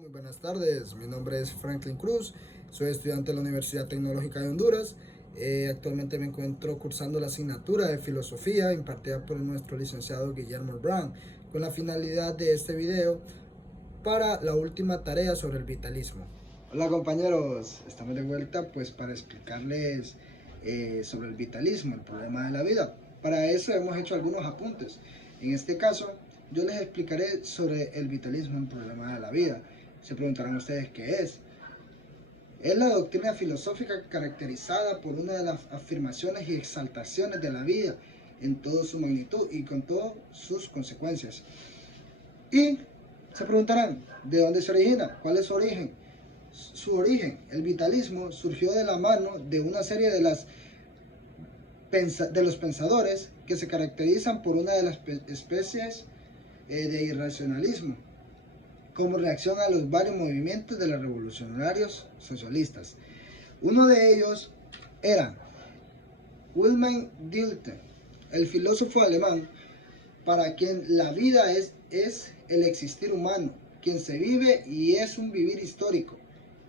Muy buenas tardes, mi nombre es Franklin Cruz, soy estudiante de la Universidad Tecnológica de Honduras. Actualmente me encuentro cursando la asignatura de Filosofía impartida por nuestro licenciado Guillermo Brown, con la finalidad de este video para la última tarea sobre el vitalismo. Hola compañeros, estamos de vuelta pues para explicarles sobre el vitalismo, el problema de la vida. Para eso hemos hecho algunos apuntes. En este caso, yo les explicaré sobre el vitalismo, el problema de la vida. Se preguntarán ustedes qué es. Es la doctrina filosófica caracterizada por una de las afirmaciones y exaltaciones de la vida en toda su magnitud y con todas sus consecuencias. Y se preguntarán, ¿de dónde se origina? ¿Cuál es su origen? Su origen, el vitalismo, surgió de la mano de una serie de los pensadores que se caracterizan por una de las especies de irracionalismo, como reacción a los varios movimientos de los revolucionarios socialistas. Uno de ellos era Wilhelm Dilthey, el filósofo alemán, para quien la vida es el existir humano, quien se vive y es un vivir histórico,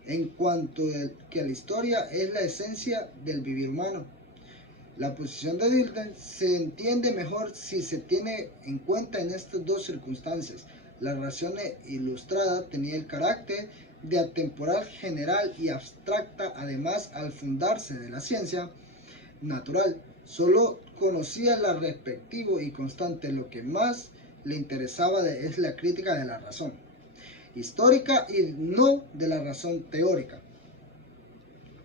en cuanto que la historia es la esencia del vivir humano. La posición de Dilthey se entiende mejor si se tiene en cuenta en estas dos circunstancias. La razón ilustrada tenía el carácter de atemporal, general y abstracta. Además, al fundarse de la ciencia natural, solo conocía la respectivo y constante. Lo que más le interesaba es la crítica de la razón histórica y no de la razón teórica.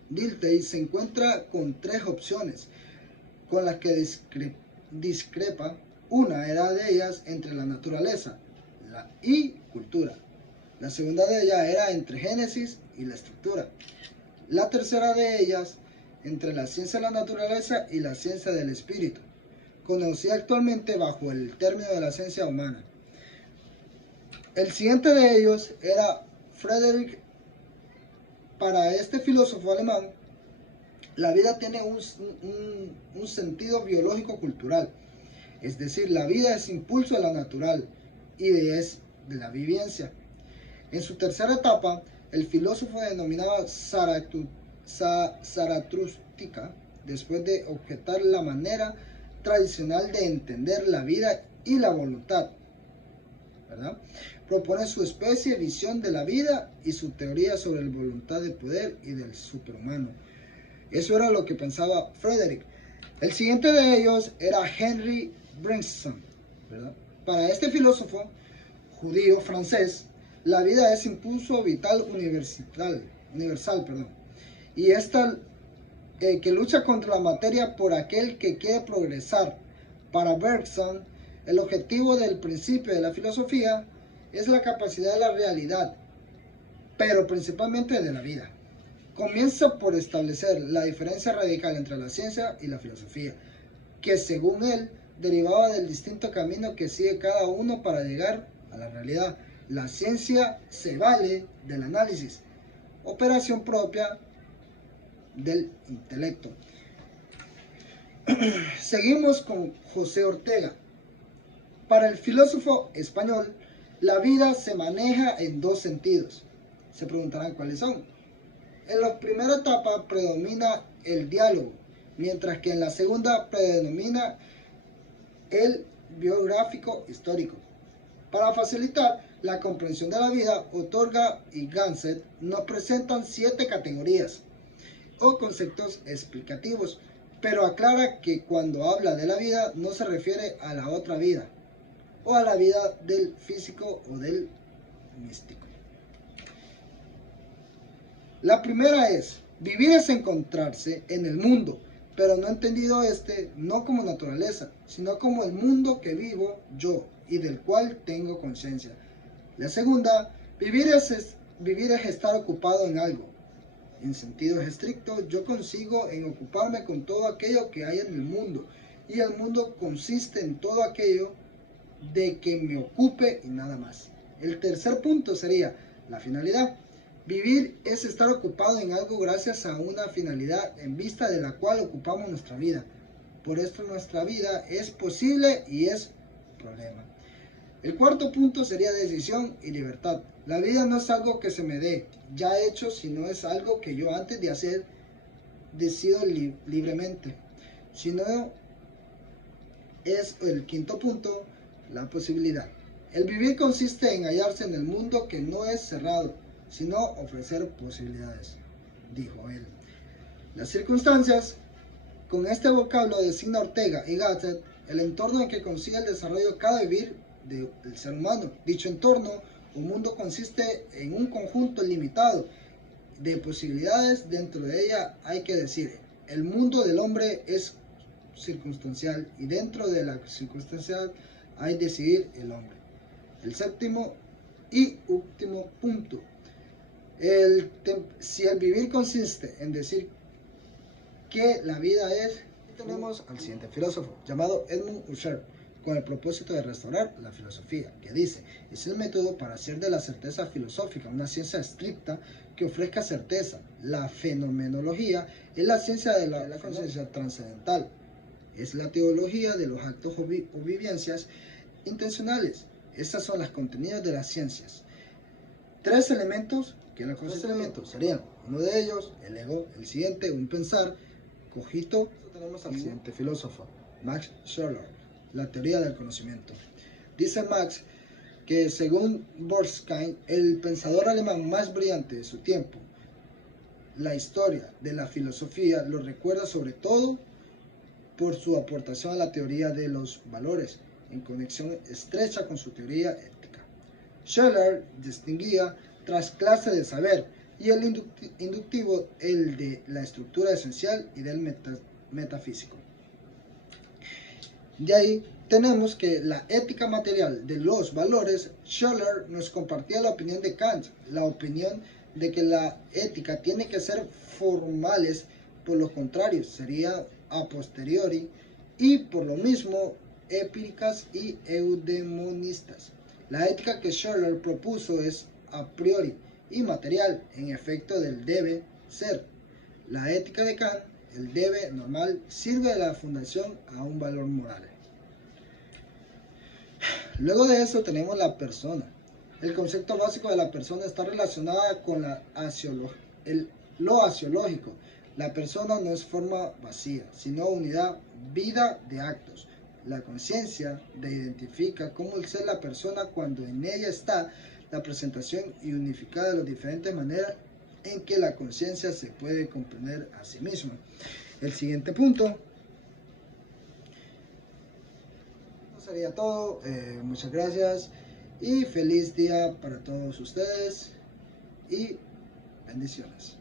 Dilthey se encuentra con tres opciones con las que discrepa. Una era de ellas entre la naturaleza y cultura. La segunda de ellas era entre Génesis y la estructura. La tercera de ellas entre la ciencia de la naturaleza y la ciencia del espíritu, conocida actualmente bajo el término de la ciencia humana. El siguiente de ellos era Friedrich. Para este filósofo alemán, la vida tiene un sentido biológico-cultural, es decir, la vida es impulso de la natural y es de la vivencia. En su tercera etapa, el filósofo denominado zaratrústica, después de objetar la manera tradicional de entender la vida y la voluntad, ¿verdad?, propone su especie, visión de la vida y su teoría sobre la voluntad de poder y del superhumano. Eso era lo que pensaba Frederick. El siguiente de ellos era Henry Bergson, ¿verdad? Para este filósofo judío francés, la vida es impulso vital universal, y esta que lucha contra la materia por aquel que quiere progresar. Para Bergson, el objetivo del principio de la filosofía es la capacidad de la realidad, pero principalmente de la vida. Comienza por establecer la diferencia radical entre la ciencia y la filosofía, que según él derivaba del distinto camino que sigue cada uno para llegar a la realidad. La ciencia se vale del análisis, operación propia del intelecto. Seguimos con José Ortega. Para el filósofo español, la vida se maneja en dos sentidos. Se preguntarán cuáles son. En la primera etapa predomina el diálogo, mientras que en la segunda predomina el biográfico histórico. Para facilitar la comprensión de la vida, Ortega y Gasset nos presentan 7 categorías o conceptos explicativos, pero aclara que cuando habla de la vida no se refiere a la otra vida, o a la vida del físico o del místico. La primera es, vivir es encontrarse en el mundo, pero no entendido no como naturaleza, sino como el mundo que vivo yo y del cual tengo conciencia. La segunda, vivir es estar ocupado en algo. En sentido estricto, yo consigo en ocuparme con todo aquello que hay en el mundo, y el mundo consiste en todo aquello de que me ocupe y nada más. El tercer punto sería la finalidad. Vivir es estar ocupado en algo gracias a una finalidad en vista de la cual ocupamos nuestra vida. Por esto nuestra vida es posible y es problema. El cuarto punto sería decisión y libertad. La vida no es algo que se me dé ya hecho, sino es algo que yo antes de hacer decido libremente. Sino es el quinto punto, la posibilidad. El vivir consiste en hallarse en el mundo que no es cerrado, sino ofrecer posibilidades, dijo él. Las circunstancias. Con este vocablo designa Ortega y Gasset el entorno en que consigue el desarrollo cada vivir del ser humano. Dicho entorno o mundo consiste en un conjunto limitado de posibilidades. Dentro de ella hay que decir, el mundo del hombre es circunstancial y dentro de la circunstancial hay que decidir el hombre. El séptimo y último punto. Si el vivir consiste en decir que la vida es, tenemos al siguiente filósofo llamado Edmund Husserl, con el propósito de restaurar la filosofía, que dice, es el método para hacer de la certeza filosófica una ciencia estricta que ofrezca certeza. La fenomenología es la ciencia de la conciencia trascendental, es la teología de los actos o vivencias intencionales. Estas son las contenidos de las ciencias. Tres elementos que los tres elementos serían, uno de ellos, el ego, el siguiente, un pensar, cogito. Tenemos al siguiente filósofo, Max Scheler, la teoría del conocimiento. Dice Max que según Bernstein, el pensador alemán más brillante de su tiempo, la historia de la filosofía lo recuerda sobre todo por su aportación a la teoría de los valores, en conexión estrecha con su teoría ética. Scheler distinguía tres clases de saber, y el inductivo, el de la estructura esencial y del metafísico. De ahí tenemos que la ética material de los valores. Scheler nos compartía la opinión de Kant, la opinión de que la ética tiene que ser formales, por lo contrario sería a posteriori, y por lo mismo empíricas y eudemonistas. La ética que Scheler propuso es a priori y material, en efecto del debe ser. La ética de Kant, el debe normal, sirve de la fundación a un valor moral. Luego de eso tenemos la persona. El concepto básico de la persona está relacionada con lo asiológico. La persona no es forma vacía, sino unidad, vida de actos. La conciencia de identifica cómo el ser la persona cuando en ella está la presentación y unificada de las diferentes maneras en que la conciencia se puede comprender a sí misma. El siguiente punto. Eso sería todo. Muchas gracias y feliz día para todos ustedes y bendiciones.